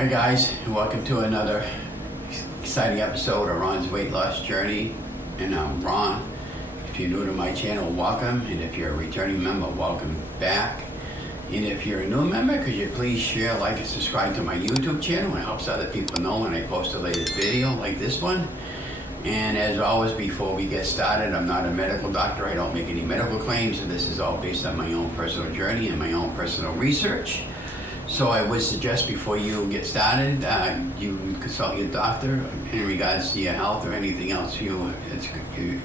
Hi guys, and welcome to another exciting episode of Ron's Weight Loss Journey. And I'm Ron. If you're new to my channel, welcome. And if you're a returning member, welcome back. And if you're a new member, could you please share, like, and subscribe to my YouTube channel? It helps other people know when I post the latest video like this one. And as always, before we get started, I'm not a medical doctor. I don't make any medical claims, and this is all based on my own personal journey and my own personal research. So I would suggest before you get started, you consult your doctor in regards to your health or anything else you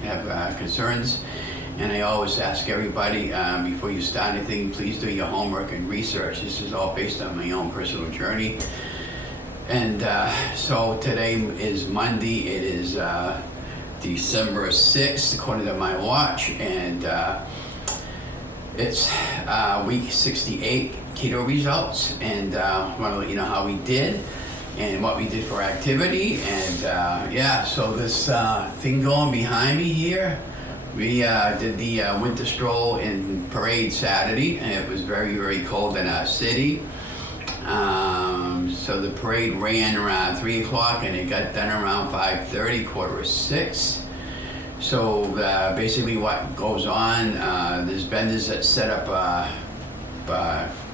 have concerns. And I always ask everybody, before you start anything, please do your homework and research. This is all based on my own personal journey. And so today is Monday. It is December 6th, according to my watch. And it's week 68 keto results. And I want to let you know how we did and what we did for activity. And yeah, so this thing going behind me here, we did the winter stroll in Parade Saturday, and it was very, very cold in our city. So the parade ran around 3 o'clock and it got done around 5:30, 5:45. So basically what goes on, there's vendors that set up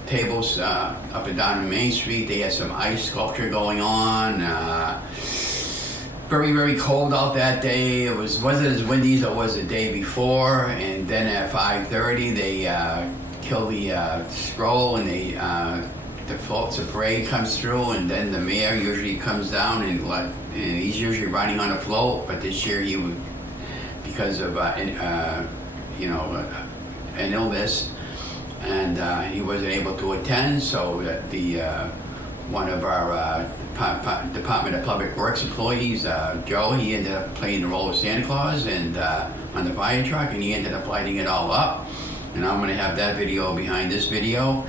tables up and down Main Street. They had some ice sculpture going on. Very, very cold out that day. It wasn't as windy as it was the day before. And then at 5:30, they kill the stroll, and the floats of parade comes through, and then the mayor usually comes down, and he's usually riding on a float. But this year he would, because of an illness, and he wasn't able to attend. So that one of our Department of Public Works employees, Joe, he ended up playing the role of Santa Claus and on the fire truck, and he ended up lighting it all up. And I'm going to have that video behind this video.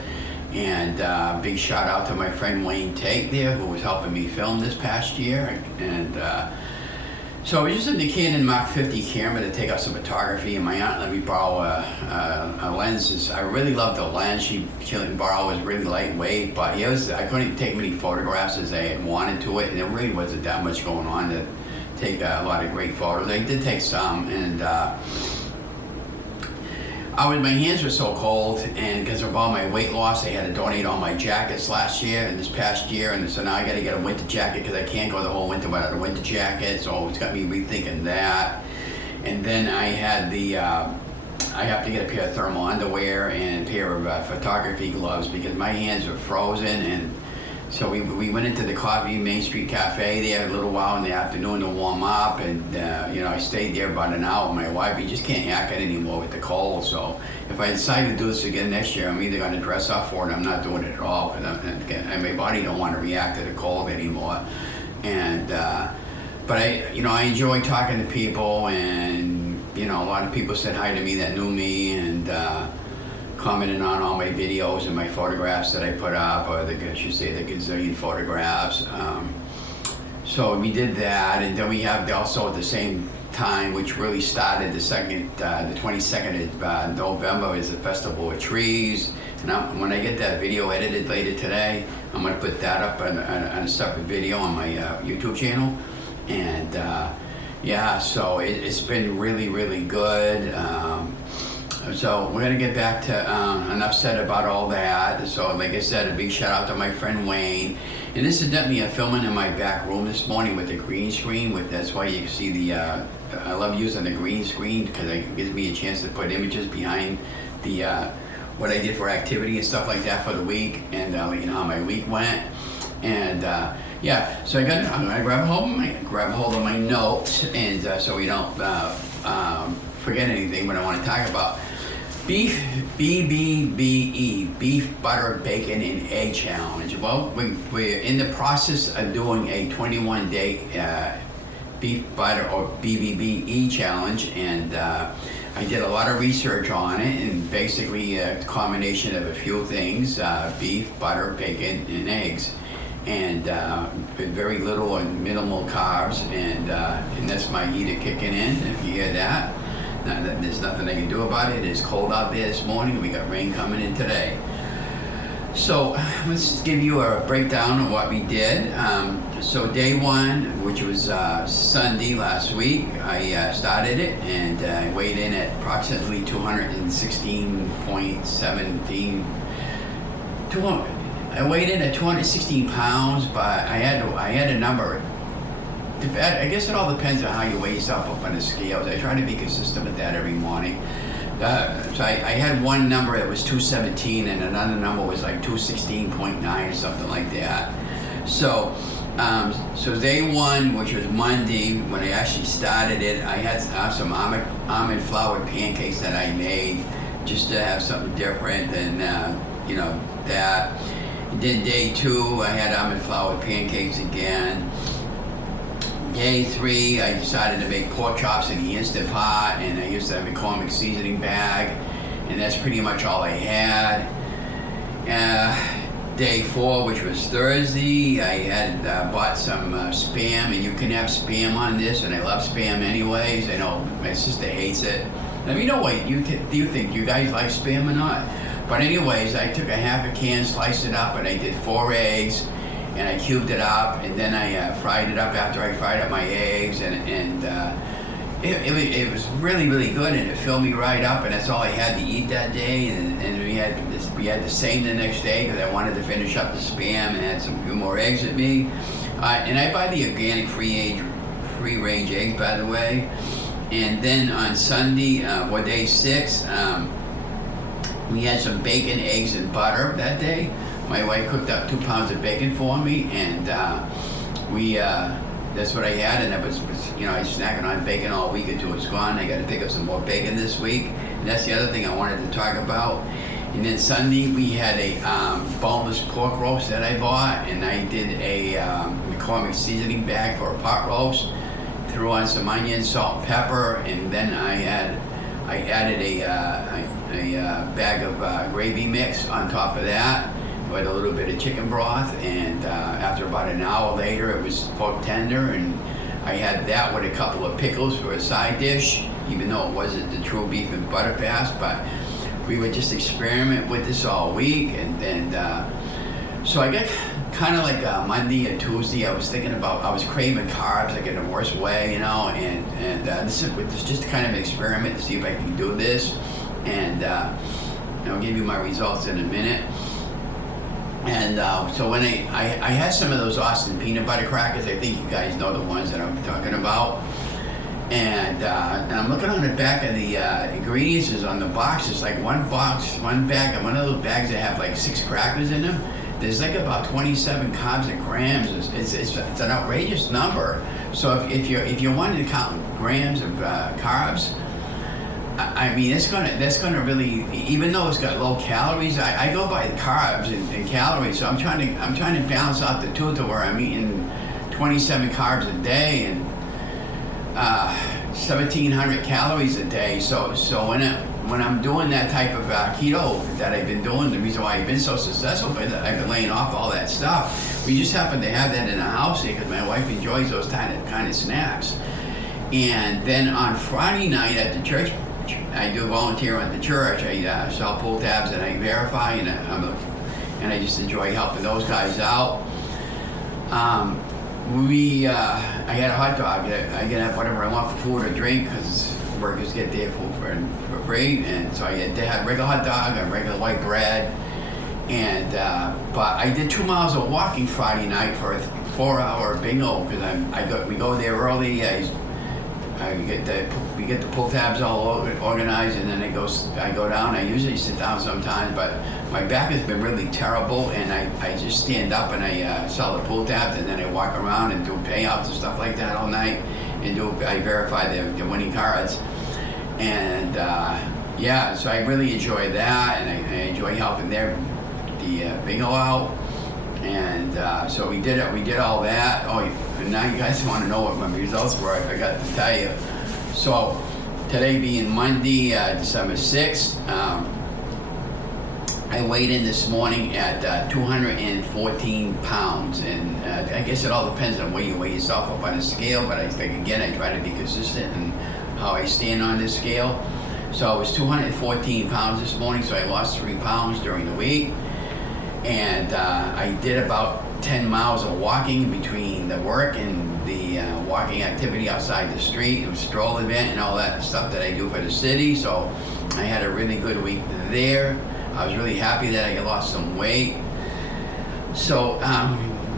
And big shout out to my friend Wayne Tate there, who was helping me film this past year. And so I was using the Canon Mark 50 camera to take out some photography, and my aunt let me borrow a lens. I really loved the lens she let me borrow. It was really lightweight, but I couldn't take many photographs as I had wanted to it, and there really wasn't that much going on to take a lot of great photos. I did take some, and my hands were so cold, and because of all my weight loss, I had to donate all my jackets last year and this past year, and so now I got to get a winter jacket because I can't go the whole winter without a winter jacket. So it's got me rethinking that. And then I had I have to get a pair of thermal underwear and a pair of photography gloves because my hands were frozen. And so we went into the Main Street Cafe there a little while in the afternoon to warm up, and I stayed there about an hour with my wife. You just can't hack it anymore with the cold. So if I decide to do this again next year, I'm either going to dress up for it or I'm not doing it at all, because my body don't want to react to the cold anymore. And but I enjoy talking to people, and a lot of people said hi to me that knew me, and commenting on all my videos and my photographs that I put up, or the gazillion photographs. So we did that, and then we have also at the same time, which really started the 22nd of November, is the Festival of Trees. And when I get that video edited later today, I'm going to put that up on a separate video on my YouTube channel. And yeah, so it's been really, really good. So we're going to get back to enough said about all that. So like I said, a big shout out to my friend Wayne. And incidentally, I'm filming in my back room this morning with the green screen. That's why you can see I love using the green screen, because it gives me a chance to put images behind what I did for activity and stuff like that for the week, and let you know how my week went. And yeah, so I grab a hold of my notes, and so we don't forget anything, but I want to talk about beef, BBBE, beef, butter, bacon, and egg challenge. Well, we're in the process of doing a 21-day beef, butter, or BBBE challenge, and I did a lot of research on it, and basically a combination of a few things, beef, butter, bacon, and eggs, and with very little and minimal carbs, and that's my heater kicking in, if you hear that. There's nothing I can do about it. It's cold out there this morning. We got rain coming in today. So let's give you a breakdown of what we did. So day one, which was Sunday last week, I started it, and I weighed in at approximately 216.17. I weighed in at 216 pounds, but I had a number. I guess it all depends on how you weigh yourself up on the scales. I try to be consistent with that every morning. So I had one number that was 217, and another number was like 216.9 or something like that. So day one, which was Monday, when I actually started it, I had some almond flour pancakes that I made just to have something different than that. Then day two, I had almond flour pancakes again. Day three, I decided to make pork chops in the Instant Pot, and I used the McCormick seasoning bag, and that's pretty much all I had. Day four, which was Thursday, I had bought some Spam, and you can have Spam on this, and I love Spam anyways. I know my sister hates it. Let me know what you think. You guys like Spam or not? But anyways, I took a half a can, sliced it up, and I did 4 eggs. And I cubed it up, and then I fried it up after I fried up my eggs, and it was really, really good, and it filled me right up, and that's all I had to eat that day. And we had the same the next day because I wanted to finish up the Spam and had some more eggs with me. And I buy the organic free range eggs, by the way. And then on Sunday, day 6, we had some bacon, eggs, and butter that day. My wife cooked up 2 pounds of bacon for me, and that's what I had, and I was I snacking on bacon all week until it's gone. I got to pick up some more bacon this week, and that's the other thing I wanted to talk about. And then Sunday, we had a boneless pork roast that I bought, and I did a McCormick seasoning bag for a pot roast, threw on some onions, salt, and pepper, and then I added a bag of gravy mix on top of that. With a little bit of chicken broth, and after about an hour later, it was pork tender, and I had that with a couple of pickles for a side dish, even though it wasn't the true beef and butter fast. But we would just experiment with this all week, and so I got kind of like Monday and Tuesday. I was craving carbs like in the worst way, and this is just kind of an experiment to see if I can do this, and I'll give you my results in a minute. And so when I had some of those Austin peanut butter crackers, I think you guys know the ones that I'm talking about. And I'm looking on the back of the ingredients is on the box. It's like one bag, and one of those bags that have like 6 crackers in them. There's like about 27 carbs and grams. It's an outrageous number. So if you wanted to count grams of carbs, I mean, that's gonna really, even though it's got low calories, I go by the carbs and calories. So I'm trying to balance out the two to where I'm eating 27 carbs a day and 1,700 calories a day. So when I'm doing that type of keto that I've been doing, the reason why I've been so successful is that I've been laying off all that stuff. We just happen to have that in the house here because my wife enjoys those kind of snacks. And then on Friday night at the church, I do volunteer at the church. I sell pull tabs and I verify, and I just enjoy helping those guys out. I had a hot dog. I can have whatever I want for food or drink because workers get their food for free, and so I had a regular hot dog and regular white bread. And but I did 2 miles of walking Friday night for a 4-hour bingo because we go there early. We get the pull tabs all organized, and then I go down. I usually sit down sometimes, but my back has been really terrible, and I just stand up and I sell the pull tabs, and then I walk around and do payouts and stuff like that all night, and I verify the winning cards, and so I really enjoy that, and I enjoy helping the bingo out, and so we did all that. And now you guys want to know what my results were. I forgot to tell you. So today being Monday, December 6th, I weighed in this morning at 214 pounds. And I guess it all depends on where you weigh yourself up on a scale. But I think, again, I try to be consistent in how I stand on this scale. So I was 214 pounds this morning, so I lost 3 pounds during the week. And I did about 10 miles of walking between the work and the walking activity outside the street and stroll event and all that stuff that I do for the city. So I had a really good week there. I was really happy that I lost some weight. So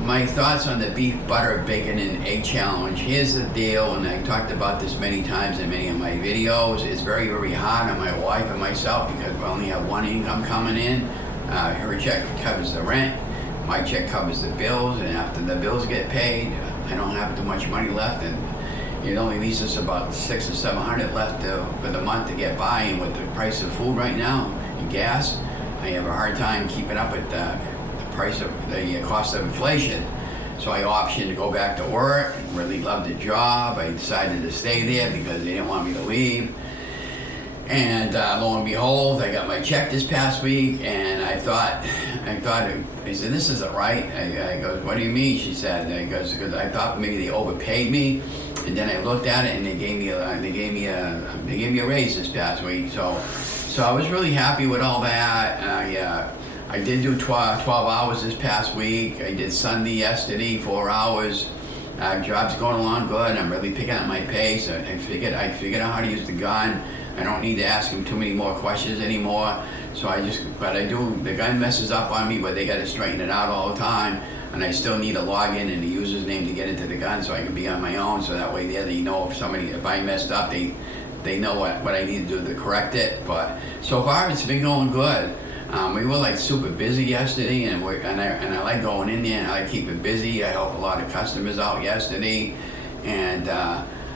my thoughts on the beef, butter, bacon, and egg challenge. Here's the deal, and I talked about this many times in many of my videos. It's very, very hard on my wife and myself because we only have one income coming in. Her check covers the rent. My check covers the bills, and after the bills get paid, I don't have too much money left, and it only leaves us about $600 or $700 left for the month to get by. And with the price of food right now and gas, I have a hard time keeping up with the price of the cost of inflation. So I optioned to go back to work. Really loved the job. I decided to stay there because they didn't want me to leave. And lo and behold, I got my check this past week, and I thought, I said, this isn't right. I goes, what do you mean? She said, because I thought maybe they overpaid me, and then I looked at it, and they gave me a raise this past week. So I was really happy with all that. I did do 12 hours this past week. I did Sunday yesterday, 4 hours. Job's going along good. I'm really picking up my pace. I figured out how to use the gun. I don't need to ask him too many more questions anymore. So the gun messes up on me, but they got to straighten it out all the time. And I still need a login and a user's name to get into the gun so I can be on my own. So that way they know if I messed up, they know what I need to do to correct it. But so far it's been going good. We were like super busy yesterday, and I like going in there and I like keeping busy. I helped a lot of customers out yesterday, and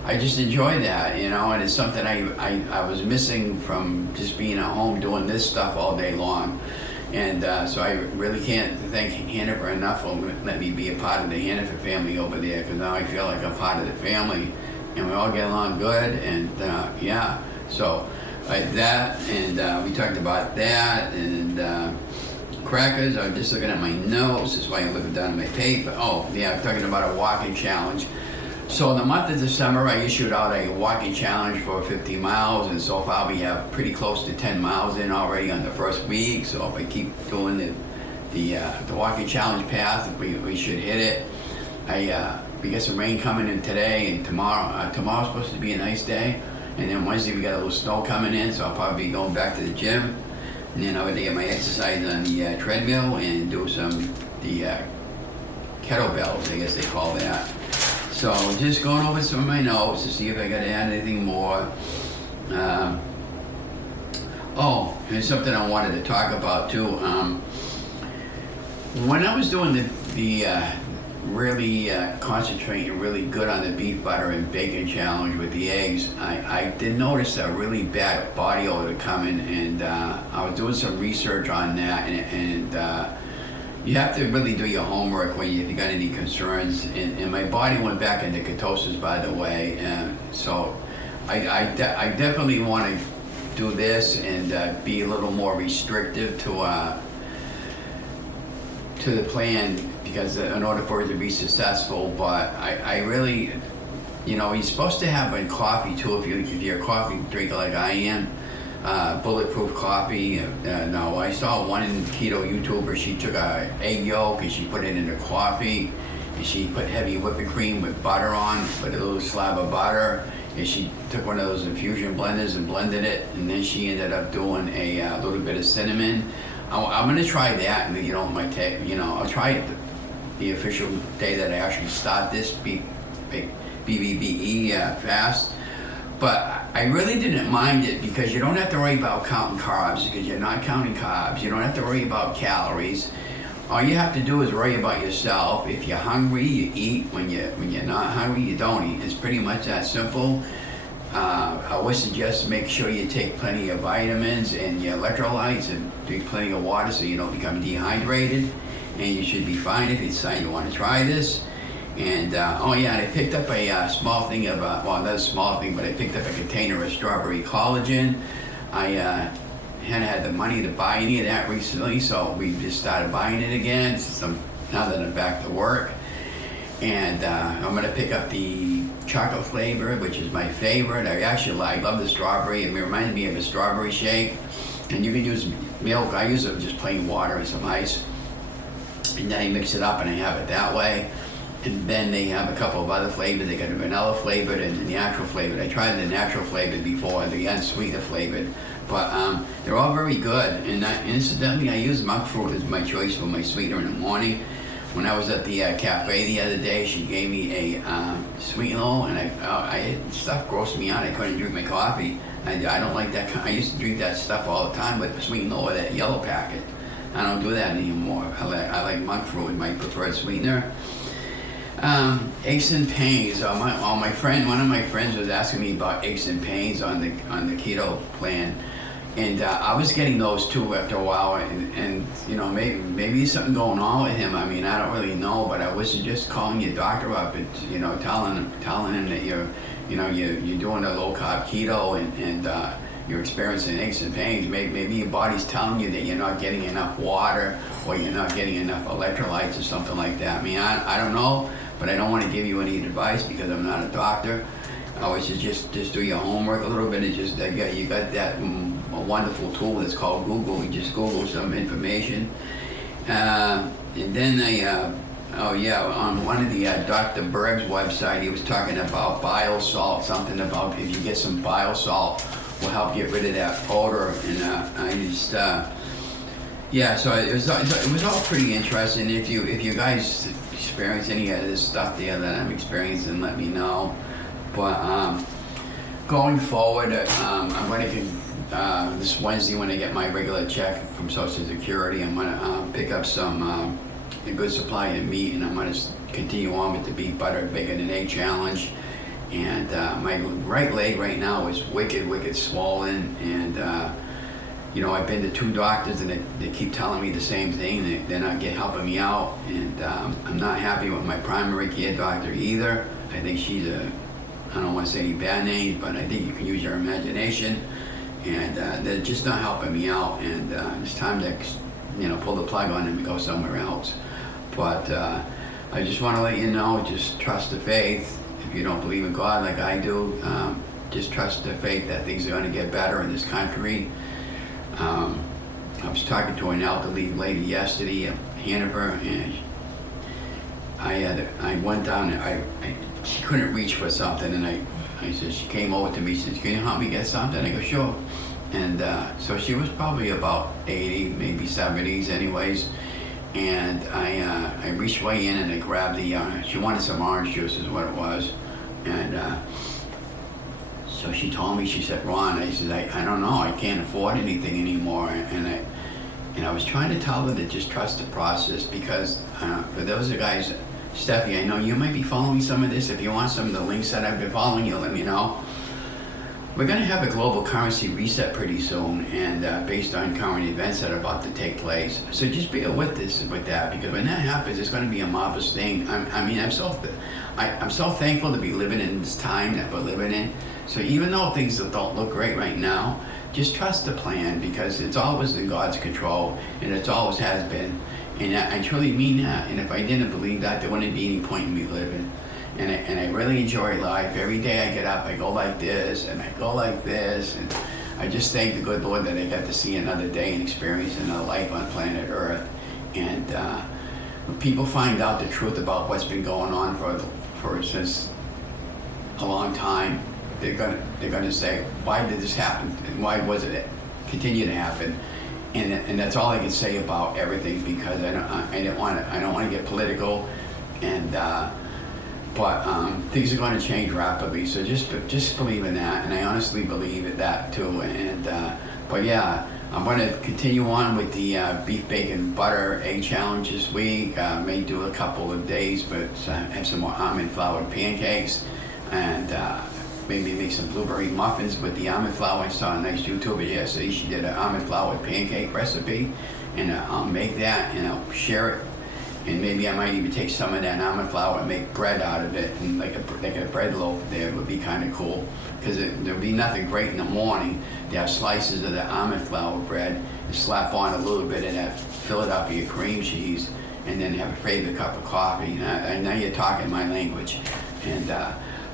I just enjoy that, and it's something I was missing from just being at home doing this stuff all day long. And so I really can't thank Hannaford enough for letting me be a part of the Hannaford family over there, because now I feel like I'm part of the family, and we all get along good, and so like that, and we talked about that, and crackers. I'm just looking at my notes. That's why I'm looking down at my paper. Oh, yeah, I'm talking about a walking challenge. So in the month of December, I issued out a walking challenge for 50 miles, and so far we have pretty close to 10 miles in already on the first week. So if I keep doing the walking challenge path, we should hit it. We got some rain coming in today and tomorrow. Tomorrow's supposed to be a nice day, and then Wednesday we got a little snow coming in, so I'll probably be going back to the gym, and then I'm gonna get my exercise on the treadmill and do the kettlebells, I guess they call that. So just going over some of my notes to see if I got to add anything more. Here's something I wanted to talk about too. When I was doing the really concentrating really good on the beef, butter, and bacon challenge with the eggs, I did notice a really bad body odor coming, and I was doing some research on that, and you have to really do your homework when you got any concerns. And my body went back into ketosis, by the way. So I definitely want to do this and be a little more restrictive to the plan, because in order for it to be successful. But I really, you're supposed to have a coffee too if you're a coffee drinker like I am. Bulletproof coffee. No, I saw one keto YouTuber. She took a egg yolk and she put it in her coffee, and she put heavy whipping cream with butter on, put a little slab of butter, and she took one of those infusion blenders and blended it, and then she ended up doing a little bit of cinnamon. I'm gonna try that, and it might take, I'll try it the official day that I actually start this BBBE fast. But I really didn't mind it because you don't have to worry about counting carbs, because you're not counting carbs. You don't have to worry about calories. All you have to do is worry about yourself. If you're hungry, you eat. When you're not hungry, you don't eat. It's pretty much that simple. I would suggest make sure you take plenty of vitamins and your electrolytes, and drink plenty of water so you don't become dehydrated. And you should be fine if you decide you want to try this. And I picked up a small thing of, not a small thing, but I picked up a container of strawberry collagen. I hadn't had the money to buy any of that recently, so we just started buying it again now that I'm back to work. And I'm gonna pick up the chocolate flavor, which is my favorite. I love the strawberry. It reminds me of a strawberry shake. And you can use milk. I use just plain water and some ice. and then I mix it up and I have it that way. And then they have a couple of other flavors. They got a vanilla flavored and the natural flavored. I tried the natural flavored before, the unsweetened flavored, but they're all very good. And incidentally, I use monk fruit as my choice for my sweetener in the morning. When I was at the cafe the other day, she gave me a sweetener, and stuff grossed me out. I couldn't drink my coffee. I don't like that. I used to drink that stuff all the time, but sweetener or that yellow packet. I don't do that anymore. I like monk fruit, my preferred sweetener. Aches and pains. One of my friends was asking me about aches and pains on the keto plan, and I was getting those too after a while. And you know, maybe something going on with him. I mean, I don't really know, but I was just calling your doctor up and telling him that you're doing a low carb keto and you're experiencing aches and pains. Maybe your body's telling you that you're not getting enough water or you're not getting enough electrolytes or something like that. I mean, I don't know. But I don't want to give you any advice because I'm not a doctor. I always just do your homework a little bit and just you got that wonderful tool that's called Google. You just Google some information, and then on one of the Dr. Berg's website, he was talking about bile salt. Something about if you get some bile salt will help get rid of that odor. And so it was all pretty interesting. If you guys experience any of this stuff there that I'm experiencing, let me know. But going forward, I'm going to this Wednesday when I get my regular check from Social Security, I'm going to pick up a good supply of meat, and I'm going to continue on with the beef butter bacon and egg challenge. And my right leg right now is wicked swollen, and I've been to 2 doctors and they keep telling me the same thing. They're not helping me out, and I'm not happy with my primary care doctor either. I think she's I don't want to say any bad names, but I think you can use your imagination, and they're just not helping me out, and it's time to pull the plug on them and go somewhere else. But I just want to let you know, just trust the faith. If you don't believe in God like I do, just trust the faith that things are going to get better in this country. I was talking to an elderly lady yesterday at Hanover, and I went down and she couldn't reach for something, and I said, she came over to me, she said, "Can you help me get something?" I go, "Sure." And so she was probably about 80, maybe 70s anyways, and I reached way in and I grabbed she wanted some orange juice is what it was, and so she told me, she said, "Ron," I said, I don't know, I can't afford anything anymore. And I was trying to tell her to just trust the process, because for those guys, Steffi, I know you might be following some of this. If you want some of the links that I've been following, you let me know. We're going to have a global currency reset pretty soon, and based on current events that are about to take place. So just bear with that, because when that happens, it's going to be a marvelous thing. I'm so thankful to be living in this time that we're living in. So even though things don't look great right now, just trust the plan, because it's always in God's control, and it always has been. And I truly mean that. And if I didn't believe that, there wouldn't be any point in me living. And I really enjoy life. Every day I get up, I go like this, and I go like this, and I just thank the good Lord that I got to see another day and experience another life on planet Earth. And when people find out the truth about what's been going on for since a long time, they're gonna say, why did this happen? And why was it continue to happen? And that's all I can say about everything, because I don't want to get political, and but things are going to change rapidly. So just believe in that, and I honestly believe that too. And but yeah, I'm going to continue on with the beef bacon butter egg challenge this week. May do a couple of days, but have some more almond flour pancakes, and maybe make some blueberry muffins with the almond flour. I saw a nice YouTuber yesterday. She did an almond flour pancake recipe, and I'll make that and I'll share it. And maybe I might even take some of that almond flour and make bread out of it, and like a bread loaf there would be kind of cool. Because there would be nothing great in the morning to have slices of the almond flour bread and slap on a little bit of that, fill it up with your cream cheese, and then have a favorite cup of coffee. I know you're talking my language. And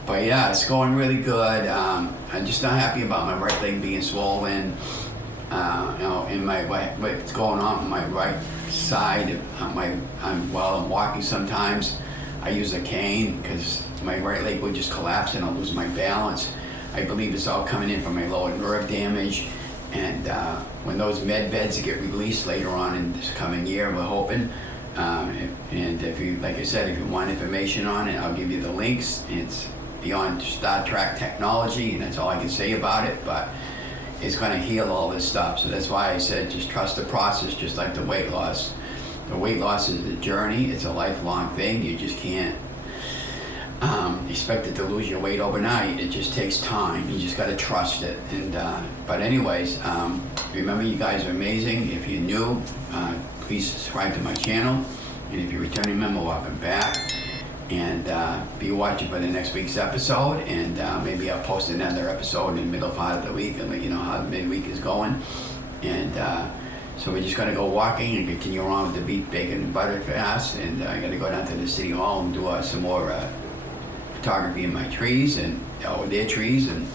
but yeah, it's going really good. I'm just not happy about my right leg being swollen. And what's going on with my right side while I'm walking sometimes. I use a cane because my right leg would just collapse and I'll lose my balance. I believe it's all coming in from my lower nerve damage. And when those med beds get released later on in this coming year, we're hoping. And if you, like I said, if you want information on it, I'll give you the links. It's beyond Star Trek technology, and that's all I can say about it. But it's going to heal all this stuff. So that's why I said just trust the process, just like the weight loss. The weight loss is a journey. It's a lifelong thing. You just can't expect it to lose your weight overnight. It just takes time. You just got to trust it. And but anyways, remember, you guys are amazing. If you're new, please subscribe to my channel. And if you're a returning member, welcome back. And be watching for the next week's episode. And maybe I'll post another episode in the middle part of the week and let you know how the midweek is going. And so we're just going to go walking and continue on with the beef, bacon, and butter fast. And I got to go down to the city hall and do some more photography in my trees and their trees. And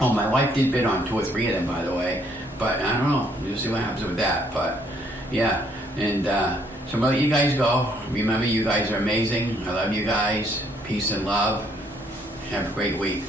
oh, my wife did bid on 2 or 3 of them, by the way. But I don't know. We'll see what happens with that. But yeah, and so I'm gonna let you guys go. Remember, you guys are amazing. I love you guys. Peace and love. Have a great week.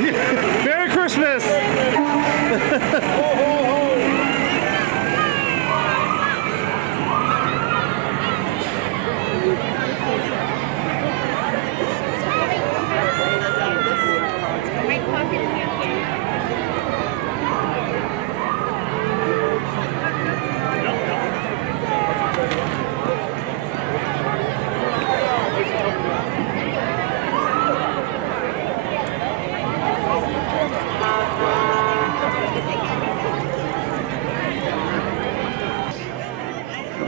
Merry Christmas!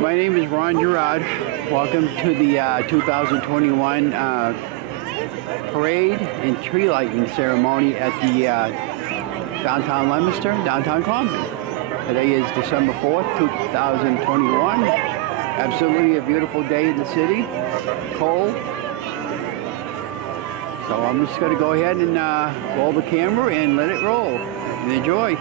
My name is Ron Gerard. Welcome to the 2021 parade and tree lighting ceremony at the downtown Leominster, downtown Common. Today is December 4th, 2021. Absolutely a beautiful day in the city. Cold. So I'm just going to go ahead and roll the camera and let it roll. And enjoy.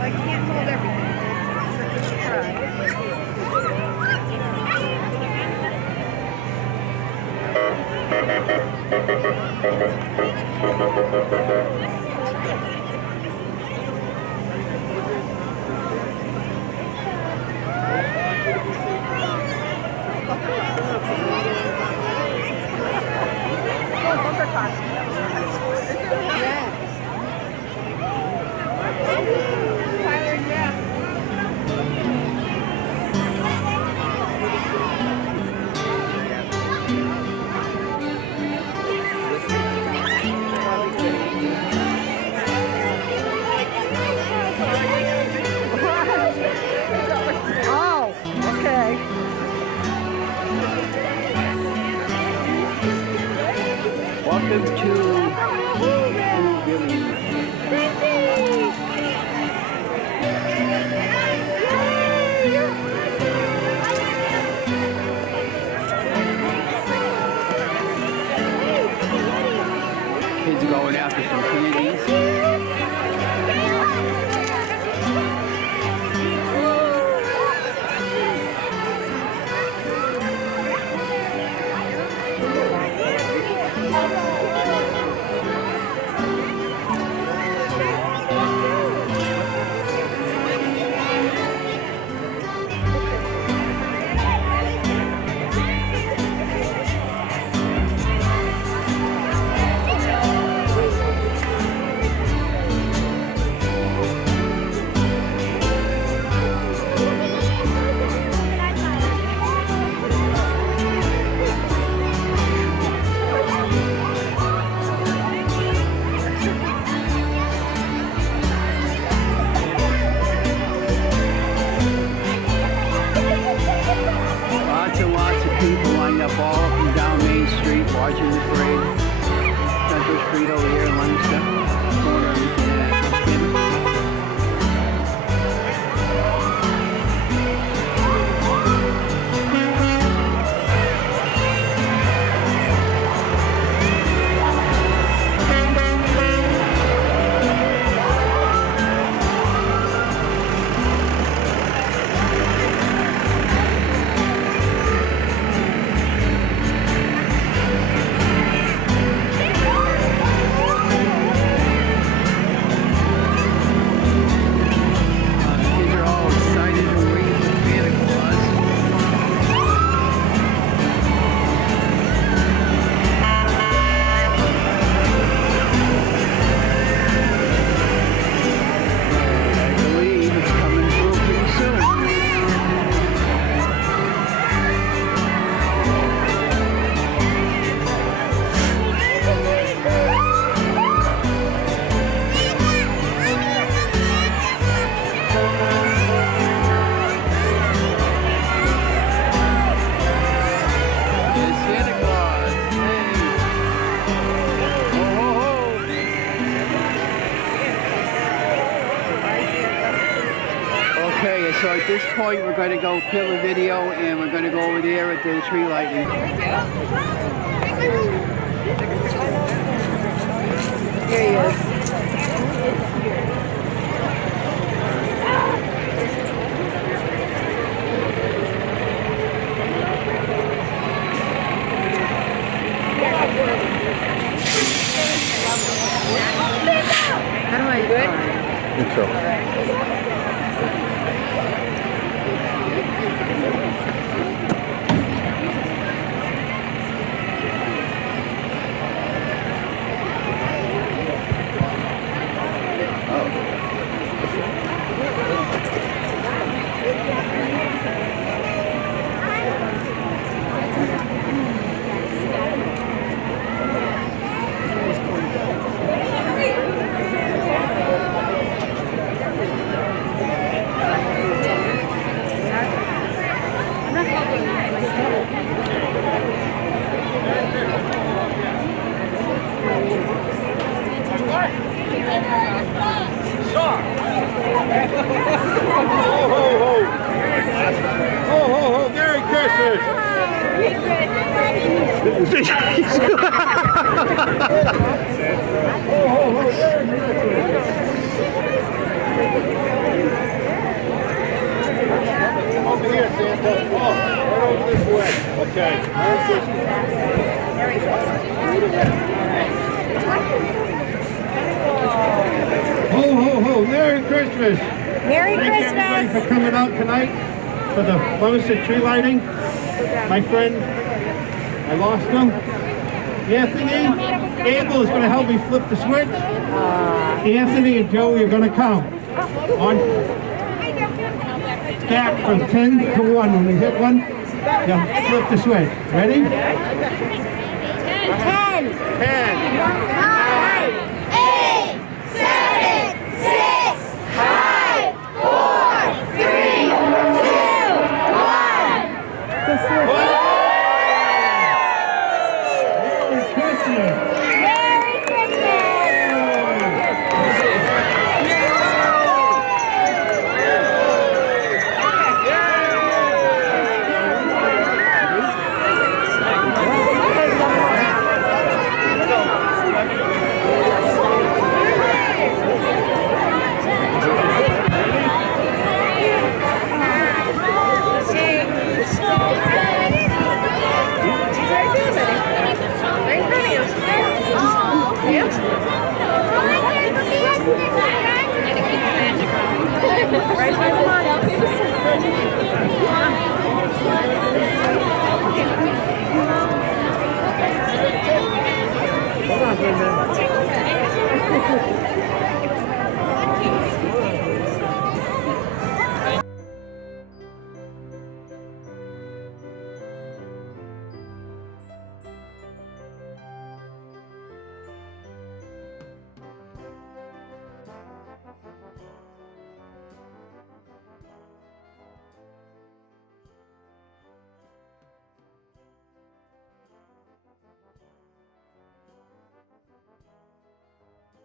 I can't hold everything. Oh, okay. Welcome to kids going after some candies. Lots of people lined up all up and down Main Street watching the parade. Central Street over here in Leominster, corner of International Campus. at this point, we're going to go kill the video and we're going to go over there at the tree lighting. Here he is. How do I good? I think so. Merry Christmas! Over here, Santa. Oh, right over this way. Okay. Merry Christmas. Ho, ho, ho. Merry Christmas. Merry Thank everybody for coming out tonight for the Lemonster tree lighting. My friend, I lost him. Anthony, Abel is going to help me flip the switch. Anthony and Joey are going to count on back from 10 to 1. When we hit 1, they'll flip the switch. Ready? 10. 10.